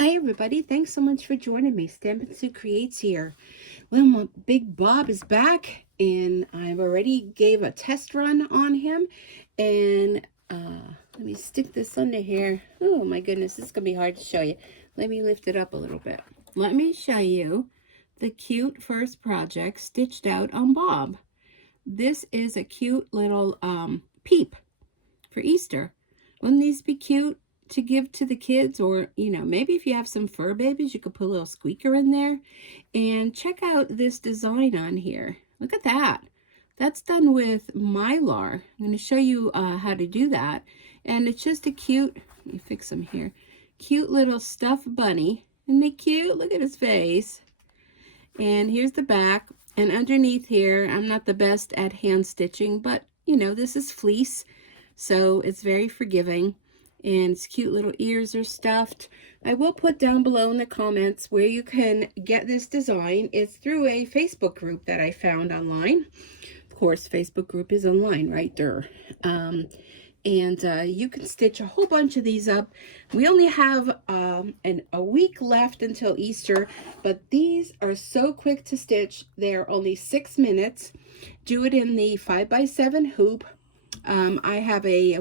Hi everybody, thanks so much for joining me. Stampin' Sue Creates here. Well, my big Bob is back and I've already gave a test run on him. And let me stick this under here. Oh my goodness, this is going to be hard to show you. Let me lift it up a little bit. Let me show you the cute first project stitched out on Bob. This is a cute little Peep for Easter. Wouldn't these be cute to give to the kids? Or, you know, maybe if you have some fur babies, you could put a little squeaker in there. And check out this design on here. Look at that. That's done with Mylar. I'm going to show you how to do that. And it's just a cute, let me fix them here, cute little stuffed bunny. Isn't they cute? Look at his face. And here's the back. And underneath here, I'm not the best at hand stitching, but, you know, this is fleece. So it's very forgiving, and its cute little ears are stuffed. I will put down below in the comments where you can get this design. It's through a Facebook group that I found online. Of course, Facebook group is online right there. You can stitch a whole bunch of these up. We only have a week left until Easter, but these are so quick to stitch. They're only 6 minutes. Do it in the 5x7 hoop. I have a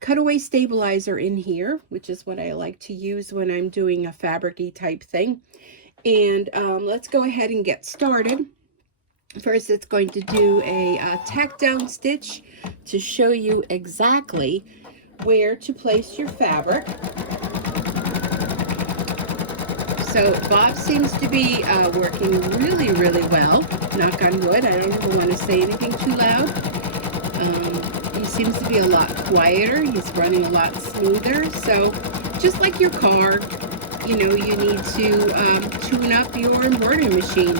cutaway stabilizer in here, which is what I like to use when I'm doing a fabric-y type thing. And let's go ahead and get started. First, it's going to do a tack down stitch to show you exactly where to place your fabric. So Bob seems to be working really, really well. Knock on wood. I don't even want to say anything too loud. He seems to be a lot quieter. He's running a lot smoother. So just like your car, you know, you need to tune up your embroidery machine.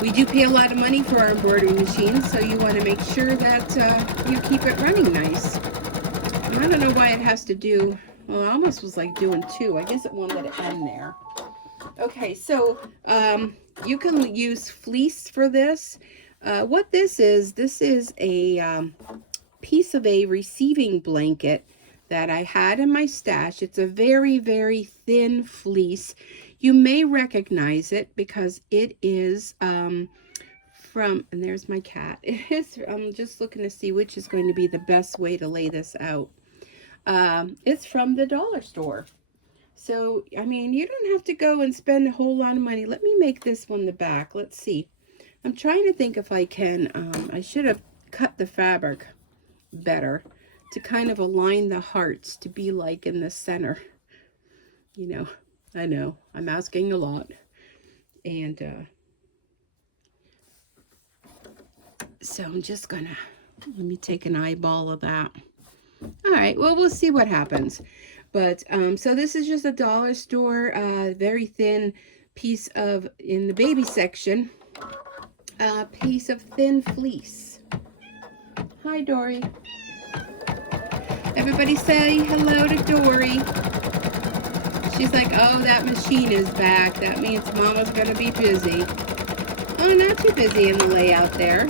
We do pay a lot of money for our embroidery machines, so you want to make sure that you keep it running nice. And I don't know why it has to do, well, it almost was like doing two. I guess it wanted to end there. Okay, so you can use fleece for this. What this is a piece of a receiving blanket that I had in my stash. It's a very, very thin fleece. You may recognize it because it is from, and there's my cat. I'm just looking to see which is going to be the best way to lay this out. It's from the dollar store. So, I mean, you don't have to go and spend a whole lot of money. Let me make this one the back. Let's see. I'm trying to think if I can, I should have cut the fabric better to kind of align the hearts to be like in the center. You know, I know, I'm asking a lot. And so I'm just gonna, let me take an eyeball of that. All right, well, we'll see what happens. But so this is just a dollar store, very thin piece of, in the baby section, piece of thin fleece. Hi, Dory. Everybody say hello to Dory. She's like, oh, that machine is back. That means Mama's going to be busy. Oh, not too busy in the layout there.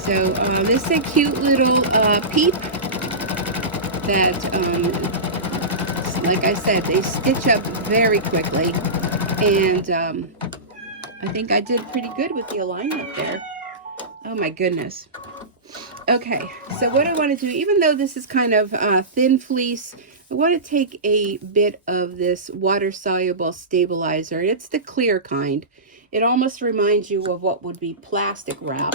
So this is a cute little Peep that, like I said, they stitch up very quickly. And I think I did pretty good with the alignment there. Oh my goodness. Okay, so what I want to do, even though this is kind of thin fleece, I want to take a bit of this water-soluble stabilizer. It's the clear kind. It almost reminds you of what would be plastic wrap.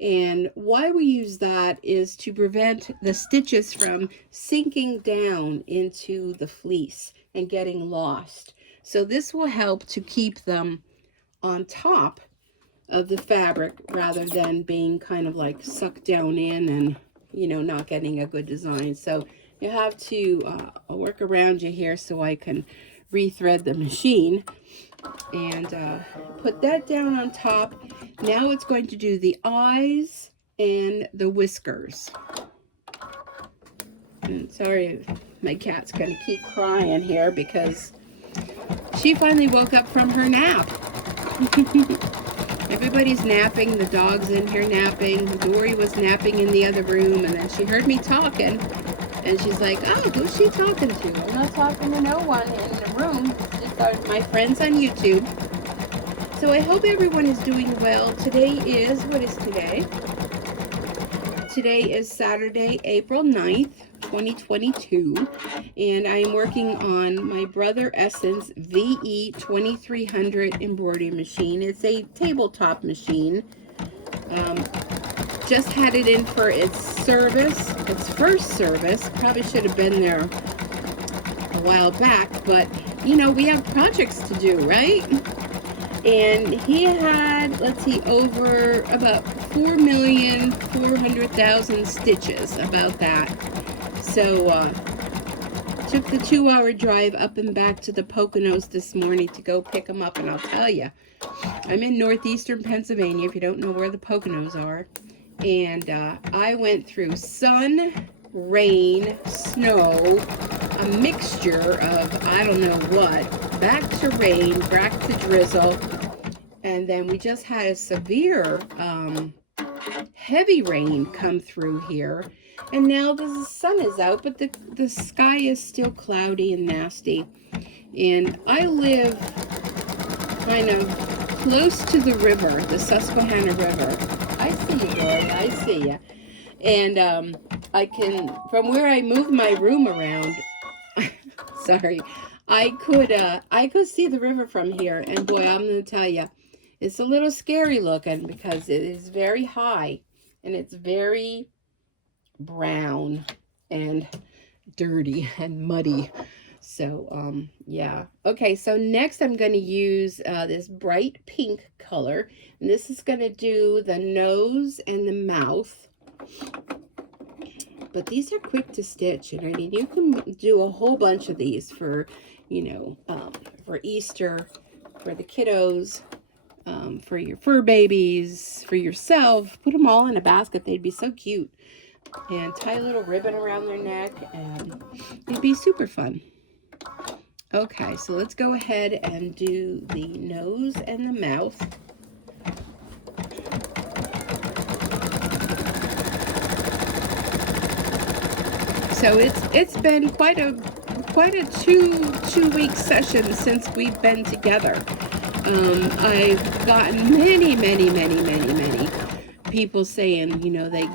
And why we use that is to prevent the stitches from sinking down into the fleece and getting lost. So this will help to keep them on top of the fabric rather than being kind of like sucked down in and, you know, not getting a good design. So you have to work around you here so I can rethread the machine and put that down on top. Now it's going to do the eyes and the whiskers. And sorry, my cat's going to keep crying here because she finally woke up from her nap. Everybody's napping. The dog's in here napping. Dory was napping in the other room, and then she heard me talking, And she's like, oh, who's she talking to? I'm not talking to no one in the room. Just my friends on YouTube. So I hope everyone is doing well. Today is, what is today? Today is Saturday, April 9th, 2022. And I am working on my Brother Essence VE 2300 embroidery machine. It's a tabletop machine. Just had it in for its service, its first service. Probably should have been there a while back, but you know, we have projects to do, right? And he had, let's see, over about 4,400,000 stitches, about that. So took the 2-hour drive up and back to the Poconos this morning to go pick them up. And I'll tell you, I'm in northeastern Pennsylvania, if you don't know where the Poconos are. And I went through sun, rain, snow, a mixture of I don't know what, back to rain, back to drizzle, and then we just had a severe heavy rain come through here, and now the sun is out, but the sky is still cloudy and nasty. And I live kind of close to the river, the Susquehanna River. I see you, Dory, I see you. And I can, from where I move my room around, sorry, I could see the river from here, and boy, I'm going to tell you, it's a little scary looking because it is very high, and it's very brown and dirty and muddy. So, yeah. Okay, so next I'm going to use this bright pink color, and this is going to do the nose and the mouth. But these are quick to stitch, and I mean, you can do a whole bunch of these for, you know, for Easter, for the kiddos, for your fur babies, for yourself. Put them all in a basket. They'd be so cute. And tie a little ribbon around their neck, and it'd be super fun. Okay, so let's go ahead and do the nose and the mouth. So it's been quite a two-week session since we've been together. I've gotten many people saying, you know, they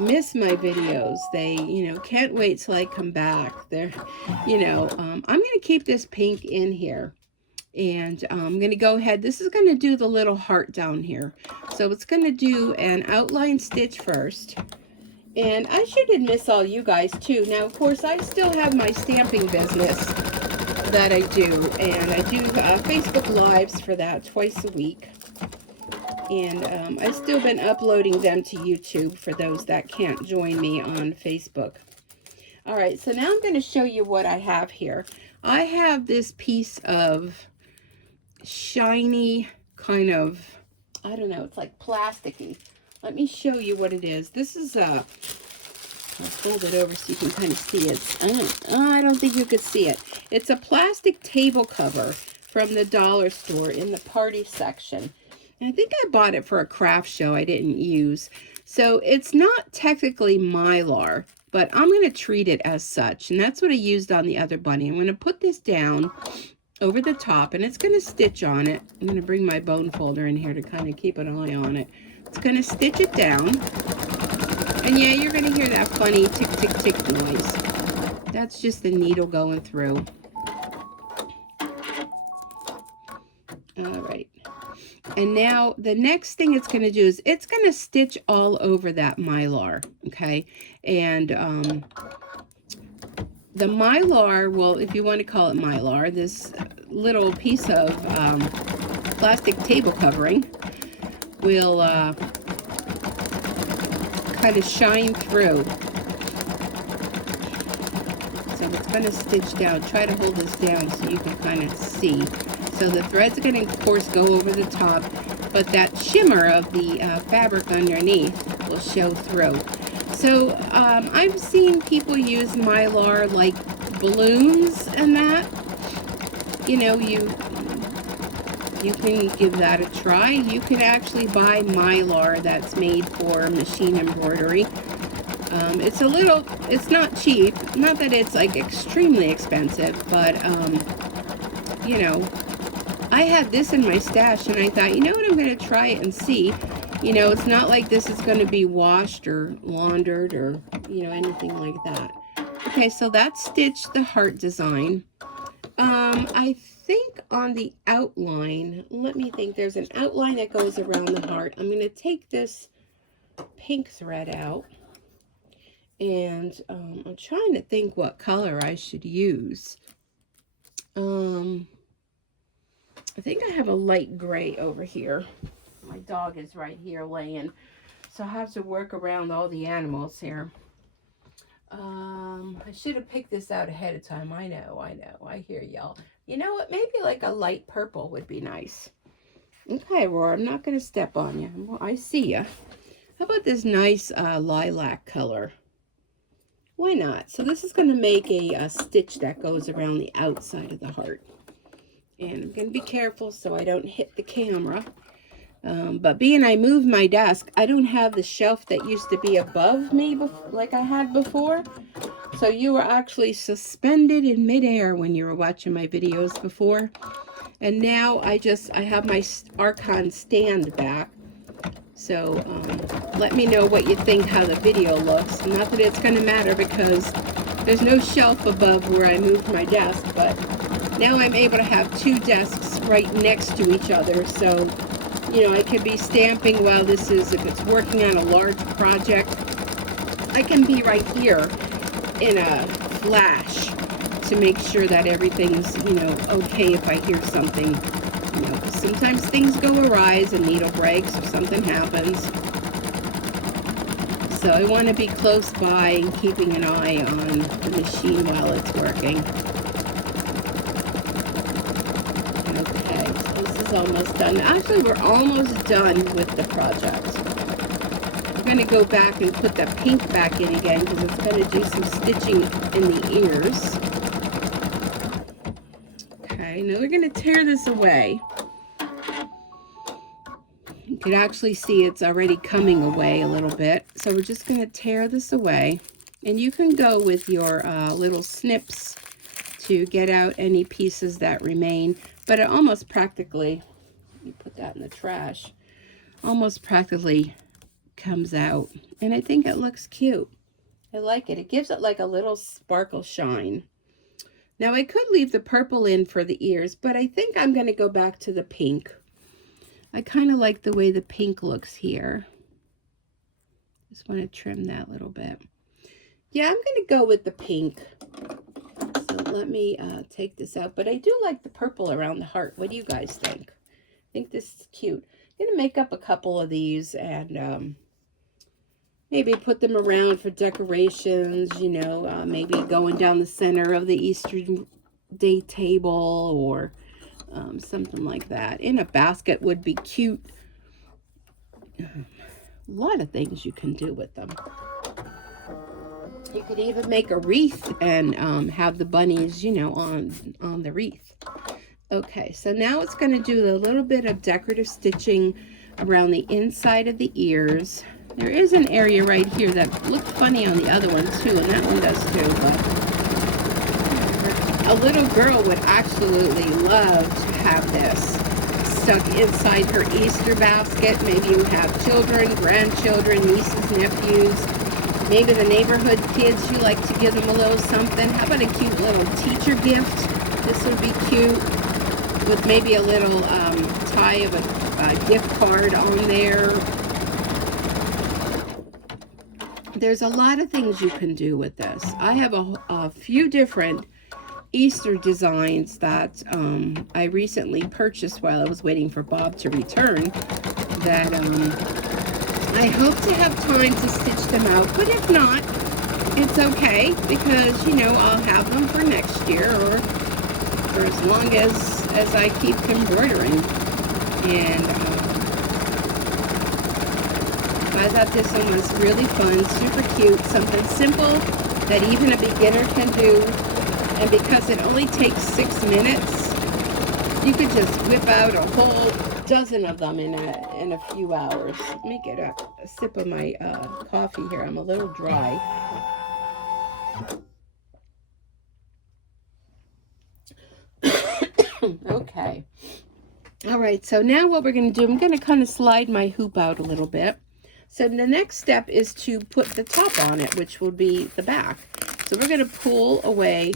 miss my videos. They, you know, can't wait till I come back. They're, you know, I'm going to keep this pink in here. And I'm going to go ahead. This is going to do the little heart down here. So it's going to do an outline stitch first. And I should miss all you guys too. Now, of course, I still have my stamping business that I do. And I do Facebook Lives for that twice a week. And I've still been uploading them to YouTube for those that can't join me on Facebook. All right, so now I'm going to show you what I have here. I have this piece of shiny kind of, I don't know, it's like plasticky. Let me show you what it is. This is I'll fold it over so you can kind of see it. I don't think you could see it. It's a plastic table cover from the dollar store in the party section. And I think I bought it for a craft show I didn't use. So it's not technically Mylar, but I'm going to treat it as such. And that's what I used on the other bunny. I'm going to put this down over the top, and it's going to stitch on it. I'm going to bring my bone folder in here to kind of keep an eye on it. It's going to stitch it down. And yeah, you're going to hear that funny tick, tick, tick noise. That's just the needle going through. All right. And now the next thing it's going to do is it's going to stitch all over that Mylar, okay? And the Mylar, well, if you want to call it Mylar, this little piece of plastic table covering will kind of shine through. So it's going to stitch down. Try to hold this down so you can kind of see. So the threads are going to, of course, go over the top, but that shimmer of the fabric underneath will show through. So I've seen people use Mylar like balloons and that. You know, you can give that a try. You can actually buy Mylar that's made for machine embroidery. It's not cheap. Not that it's like extremely expensive, but you know, I had this in my stash and I thought, you know what, I'm going to try it and see. You know, it's not like this is going to be washed or laundered or, you know, anything like that. Okay, so that's Stitch the heart design. I think on the outline, let me think, there's an outline that goes around the heart. I'm going to take this pink thread out. And I'm trying to think what color I should use. I think I have a light gray over here. My dog is right here laying, so I have to work around all the animals here. I should have picked this out ahead of time. I know, I hear y'all. You know what, maybe like a light purple would be nice. Okay, Roar, I'm not going to step on you. Well, I see ya. How about this nice lilac color? Why not? So this is going to make a stitch that goes around the outside of the heart. And I'm going to be careful so I don't hit the camera. But being I moved my desk, I don't have the shelf that used to be above me like I had before. So you were actually suspended in midair when you were watching my videos before. And now I have my Archon stand back. So let me know what you think, how the video looks. Not that it's going to matter because there's no shelf above where I moved my desk, but now I'm able to have two desks right next to each other. So, you know, I could be stamping while this is, if it's working on a large project, I can be right here in a flash to make sure that everything's, you know, okay if I hear something. You know, sometimes things go awry, a needle breaks or something happens. So I want to be close by and keeping an eye on the machine while it's working. Okay, so this is almost done. Actually, we're almost done with the project. I'm going to go back and put the pink back in again because it's going to do some stitching in the ears. Okay, now we're going to tear this away. You can actually see it's already coming away a little bit. So we're just going to tear this away. And you can go with your little snips to get out any pieces that remain. But it almost practically, you put that in the trash, almost practically comes out. And I think it looks cute. I like it. It gives it like a little sparkle shine. Now I could leave the purple in for the ears, but I think I'm going to go back to the pink. I kind of like the way the pink looks here. Just want to trim that a little bit. Yeah, I'm going to go with the pink. So let me take this out. But I do like the purple around the heart. What do you guys think? I think this is cute. I'm going to make up a couple of these and maybe put them around for decorations, you know, maybe going down the center of the Easter Day table or something like that. In a basket would be cute. A lot of things you can do with them. You could even make a wreath and have the bunnies, you know, on the wreath. Okay, so now it's going to do a little bit of decorative stitching around the inside of the ears. There is an area right here that looked funny on the other one too, and that one does too, but a little girl would absolutely love to have this stuck inside her Easter basket. Maybe you have children, grandchildren, nieces, nephews, maybe the neighborhood kids, you like to give them a little something. How about a cute little teacher gift? This would be cute with maybe a little tie of a gift card on there. There's a lot of things you can do with this. I have a few different Easter designs that I recently purchased while I was waiting for Bob to return that I hope to have time to stitch them out, but if not, it's okay because, you know, I'll have them for next year or for as long as I keep embroidering. And I thought this one was really fun, super cute, something simple that even a beginner can do. And because it only takes 6 minutes, you could just whip out a whole dozen of them in a few hours. Let me get a sip of my coffee here. I'm a little dry. Okay. All right, so now what we're going to do, I'm going to kind of slide my hoop out a little bit. So the next step is to put the top on it, which will be the back. So we're going to pull away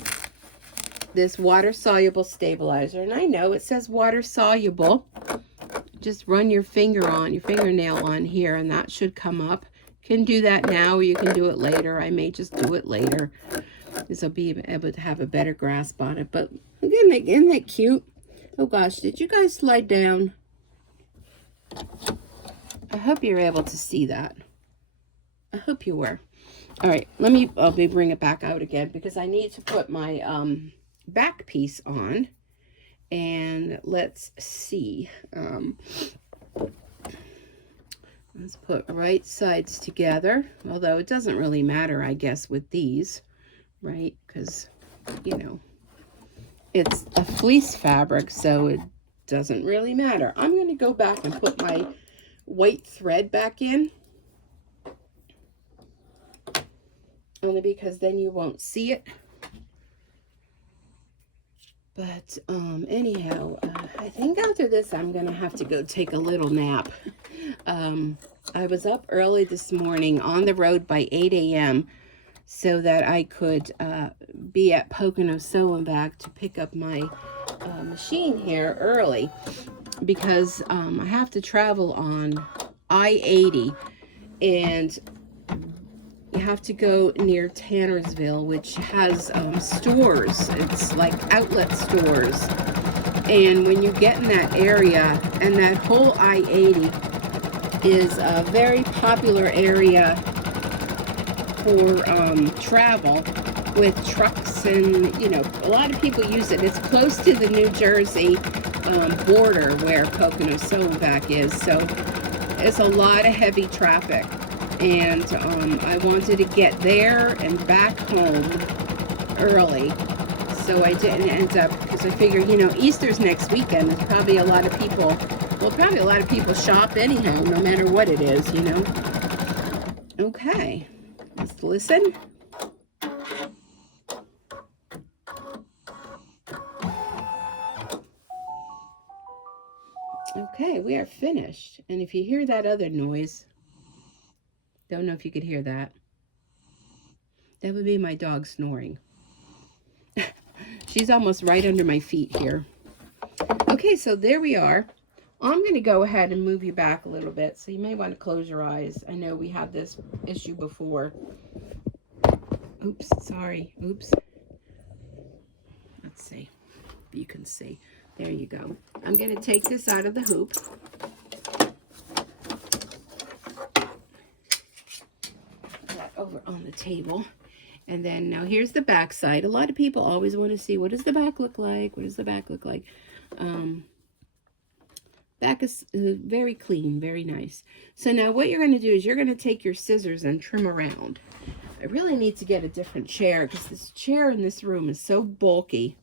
this water-soluble stabilizer. And I know it says water-soluble. Just run your fingernail on here, and that should come up. You can do that now, or you can do it later. I may just do it later, because I'll be able to have a better grasp on it. But again, isn't that cute? Oh gosh, did you guys slide down? I hope you're able to see that. I hope you were. All right, let me bring it back out again, because I need to put my back piece on. And let's see. Let's put right sides together. Although it doesn't really matter, I guess, with these, right? Because, you know, it's a fleece fabric, so it doesn't really matter. I'm going to go back and put my white thread back in. Only because then you won't see it. But anyhow, I think after this, I'm going to have to go take a little nap. I was up early this morning on the road by 8 a.m. so that I could be at Pocono Sew and Back to pick up my machine here early, because I have to travel on I-80, and you have to go near Tannersville, which has stores. It's like outlet stores. And when you get in that area, and that whole I-80 is a very popular area for travel with trucks, and, you know, a lot of people use it. It's close to the New Jersey border where Pocono Sew and Back is. So it's a lot of heavy traffic. And I wanted to get there and back home early, so I didn't end up, because I figured, you know, Easter's next weekend. There's probably a lot of people, well, probably a lot of people shop anyhow, no matter what it is, you know. Okay, let's listen. Okay, we are finished. And if you hear that other noise, don't know if you could hear that. That would be my dog snoring. She's almost right under my feet here. Okay, so there we are. I'm going to go ahead and move you back a little bit. So you may want to close your eyes. I know we had this issue before. Oops, sorry. Oops. Let's see if you can see. There you go. I'm going to take this out of the hoop. Over on the table. And then now here's the back side. A lot of people always want to see, what does the back look like? What does the back look like? Back is very clean, very nice. So now what you're going to do is you're going to take your scissors and trim around. I really need to get a different chair, because this chair in this room is so bulky.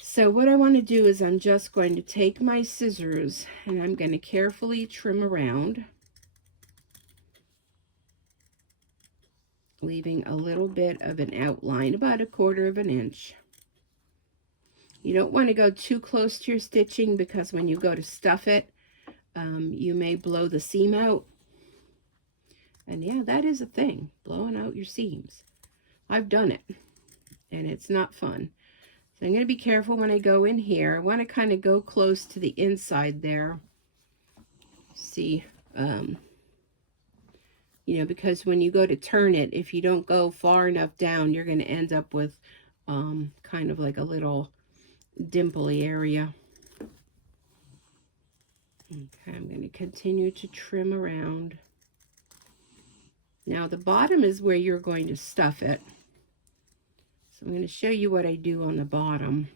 So what I want to do is I'm just going to take my scissors and I'm going to carefully trim around, leaving a little bit of an outline, about 1/4 of an inch. You don't want to go too close to your stitching, because when you go to stuff it, you may blow the seam out. And yeah, that is a thing, blowing out your seams. I've done it, and it's not fun. So I'm going to be careful when I go in here. I want to kind of go close to the inside there. See, you know, because when you go to turn it, if you don't go far enough down, you're going to end up with kind of like a little dimply area. Okay, I'm going to continue to trim around. Now the bottom is where you're going to stuff it. So I'm going to show you what I do on the bottom.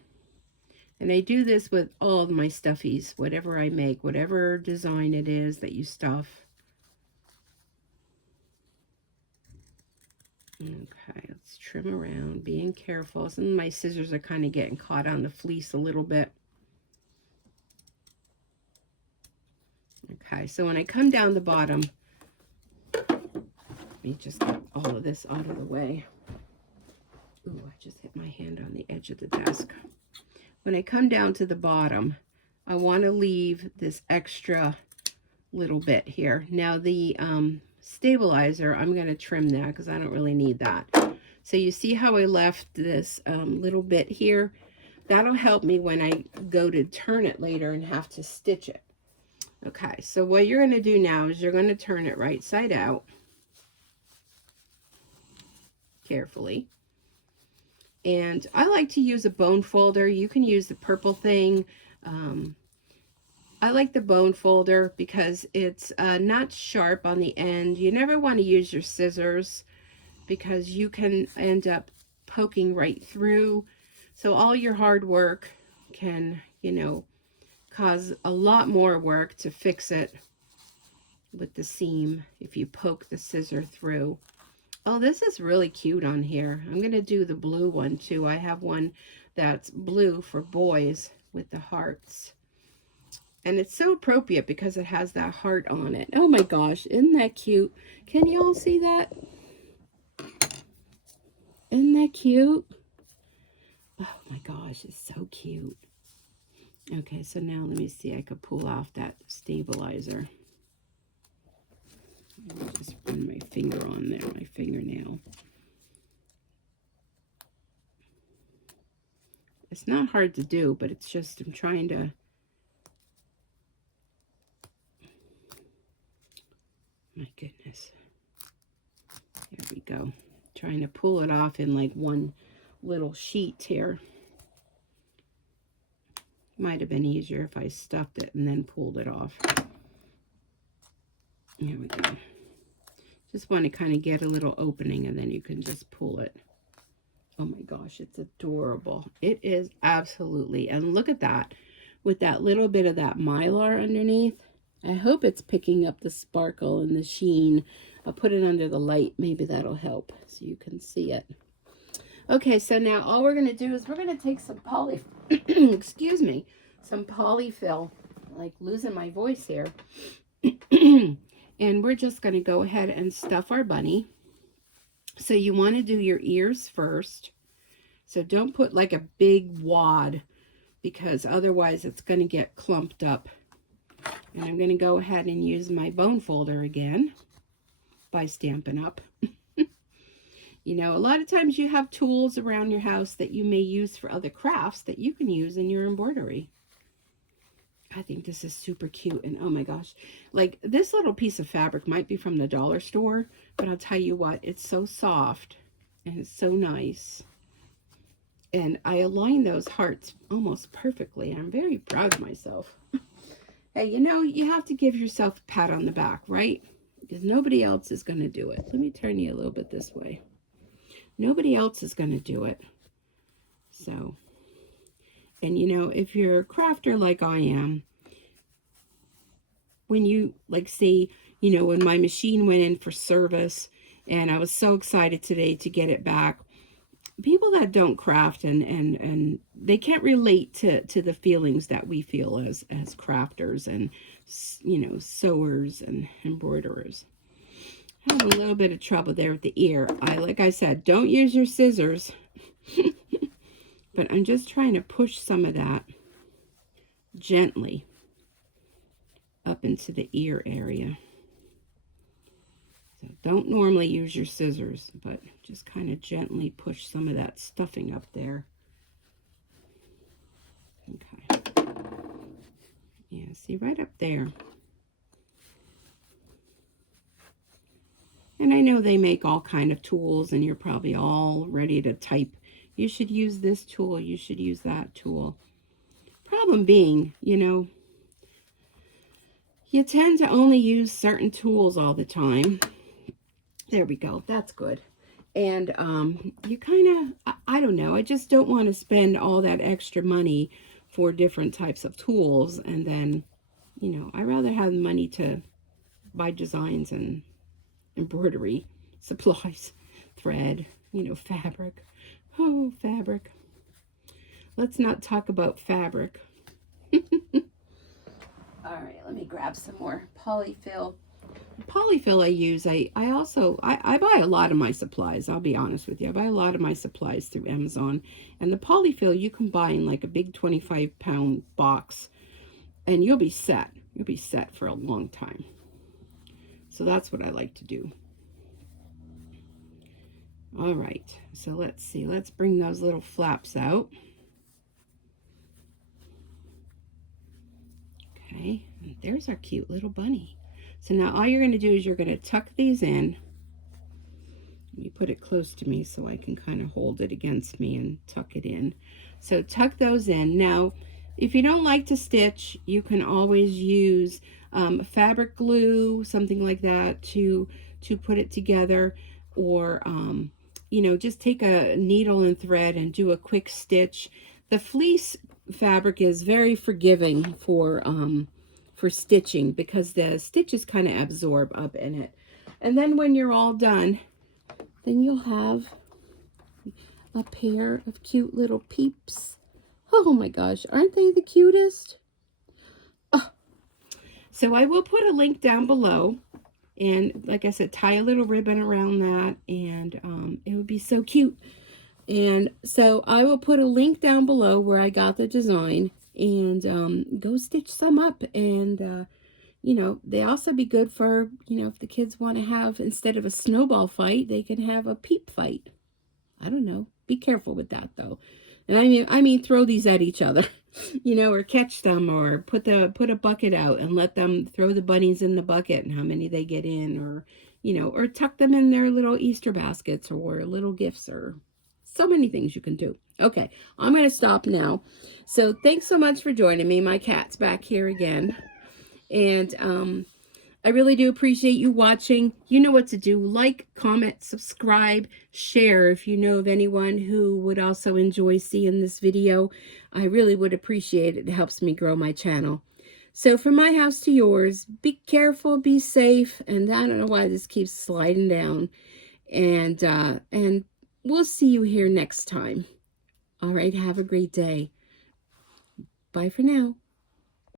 And I do this with all of my stuffies, whatever I make, whatever design it is that you stuff. Okay, let's trim around, being careful. Some of my scissors are kind of getting caught on the fleece a little bit. Okay, so when I come down the bottom, let me just get all of this out of the way. Ooh, I just hit my hand on the edge of the desk. When I come down to the bottom, I want to leave this extra little bit here. Now the stabilizer, I'm going to trim that because I don't really need that. So you see how I left this little bit here? That'll help me when I go to turn it later and have to stitch it. Okay, so what you're going to do now is you're going to turn it right side out carefully. And I like to use a bone folder. You can use the purple thing. I like the bone folder because it's not sharp on the end. You never want to use your scissors because you can end up poking right through. So all your hard work can, you know, cause a lot more work to fix it with the seam if you poke the scissor through. Oh, this is really cute on here. I'm going to do the blue one too. I have one that's blue for boys with the hearts. And it's so appropriate because it has that heart on it. Oh my gosh, isn't that cute? Can you all see that? Isn't that cute? Oh my gosh, it's so cute. Okay, so now let me see. I could pull off that stabilizer. I'll just run my finger on there, my fingernail. It's not hard to do, but it's just I'm trying to... My goodness. There we go. Trying to pull it off in like one little sheet here. Might have been easier if I stuffed it and then pulled it off. Here we go. Just want to kind of get a little opening and then you can just pull it. Oh my gosh, it's adorable. It is absolutely. And look at that. With that little bit of that mylar underneath. I hope it's picking up the sparkle and the sheen. I'll put it under the light. Maybe that'll help so you can see it. Okay, so now all we're going to do is we're going to take some excuse me, some polyfill. Like losing my voice here. And we're just going to go ahead and stuff our bunny. So you want to do your ears first. So don't put like a big wad because otherwise it's going to get clumped up. And I'm going to go ahead and use my bone folder again by Stampin' Up. You know, a lot of times you have tools around your house that you may use for other crafts that you can use in your embroidery. I think this is super cute. And oh my gosh, like this little piece of fabric might be from the dollar store, but I'll tell you what, it's so soft and it's so nice. And I align those hearts almost perfectly. I'm very proud of myself. Hey, you know, you have to give yourself a pat on the back, right? Because nobody else is going to do it. Let me turn you a little bit this way. Nobody else is going to do it. So, and you know, if you're a crafter like I am, when you, like, say, you know, when my machine went in for service, and I was so excited today to get it back, people that don't craft and they can't relate to the feelings that we feel as crafters and, you know, sewers and embroiderers. I have a little bit of trouble there with the ear. Like I said, don't use your scissors. But I'm just trying to push some of that gently up into the ear area. So don't normally use your scissors, but just kind of gently push some of that stuffing up there. Okay. Yeah, see right up there. And I know they make all kind of tools and you're probably all ready to type. You should use this tool. You should use that tool. Problem being, you know, you tend to only use certain tools all the time. There we go. That's good. And you kind of, I don't know, I just don't want to spend all that extra money for different types of tools. And then, you know, I rather have money to buy designs and embroidery supplies, thread, you know, fabric. Oh, fabric. Let's not talk about fabric. All right, let me grab some more polyfill. Polyfill I use, I buy a lot of my supplies. I'll be honest with you. I buy a lot of my supplies through Amazon. And the polyfill you can buy in like a big 25-pound box. And you'll be set. You'll be set for a long time. So that's what I like to do. All right. So let's see. Let's bring those little flaps out. Okay. And there's our cute little bunny. So now all you're going to do is you're going to tuck these in. You put it close to me so I can kind of hold it against me and tuck it in. So tuck those in. Now, if you don't like to stitch, you can always use fabric glue, something like that, to put it together. Or, you know, just take a needle and thread and do a quick stitch. The fleece fabric is very forgiving for stitching because the stitches kind of absorb up in it. And then when you're all done, then you'll have a pair of cute little peeps. Oh my gosh, aren't they the cutest? Oh. So I will put a link down below. And like I said, tie a little ribbon around that, and it would be so cute. And so I will put a link down below where I got the design, and go stitch some up. And you know, they also be good for, you know, if the kids want to have, instead of a snowball fight, they can have a peep fight. I don't know. Be careful with that though. And I mean throw these at each other, you know, or catch them, or put a bucket out and let them throw the bunnies in the bucket and how many they get in, or, you know, or tuck them in their little Easter baskets or little gifts, or so many things you can do. Okay, I'm going to stop now. So thanks so much for joining me. My cat's back here again. And I really do appreciate you watching. You know what to do. Like, comment, subscribe, share if you know of anyone who would also enjoy seeing this video. I really would appreciate it. It helps me grow my channel. So from my house to yours, be careful, be safe. And I don't know why this keeps sliding down. And we'll see you here next time. All right, have a great day. Bye for now.